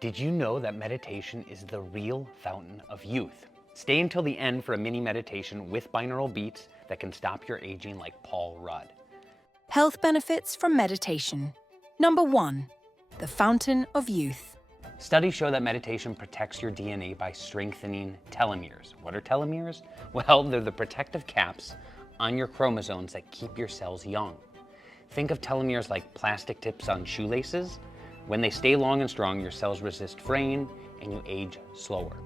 Did you know that meditation is the real fountain of youth? Stay until the end for a mini meditation with binaural beats that can stop your aging like Paul Rudd. Health benefits from meditation. Number 1, the fountain of youth. Studies show that meditation protects your DNA by strengthening telomeres. What are telomeres? Well, they're the protective caps on your chromosomes that keep your cells young. Think of telomeres like plastic tips on shoelaces. When they stay long and strong, your cells resist fraying and you age slower.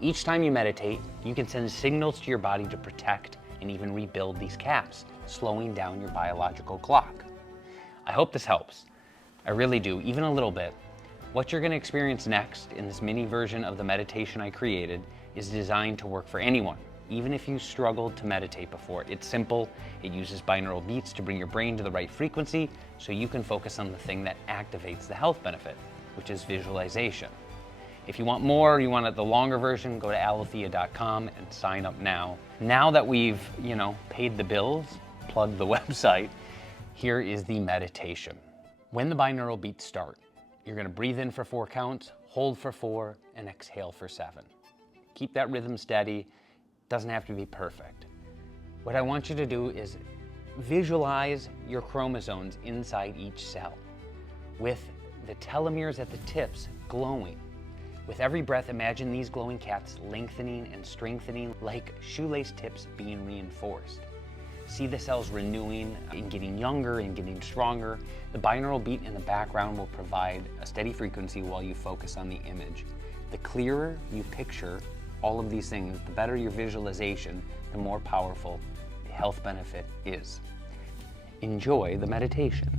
Each time you meditate, you can send signals to your body to protect and even rebuild these caps, slowing down your biological clock. I hope this helps. I really do, even a little bit. What you're going to experience next in this mini version of the meditation I created is designed to work for anyone, even if you struggled to meditate before. It's simple. It uses binaural beats to bring your brain to the right frequency so you can focus on the thing that activates the health benefit, which is visualization. If you want more, you want the longer version, go to Alothia.com and sign up now. Now that we've, paid the bills, plugged the website, here is the meditation. When the binaural beats start, you're going to breathe in for 4 counts, hold for 4, and exhale for 7. Keep that rhythm steady. Doesn't have to be perfect. What I want you to do is visualize your chromosomes inside each cell with the telomeres at the tips glowing. With every breath, imagine these glowing caps lengthening and strengthening like shoelace tips being reinforced. See the cells renewing and getting younger and getting stronger. The binaural beat in the background will provide a steady frequency while you focus on the image. The clearer you picture all of these things, the better your visualization, the more powerful the health benefit is. Enjoy the meditation.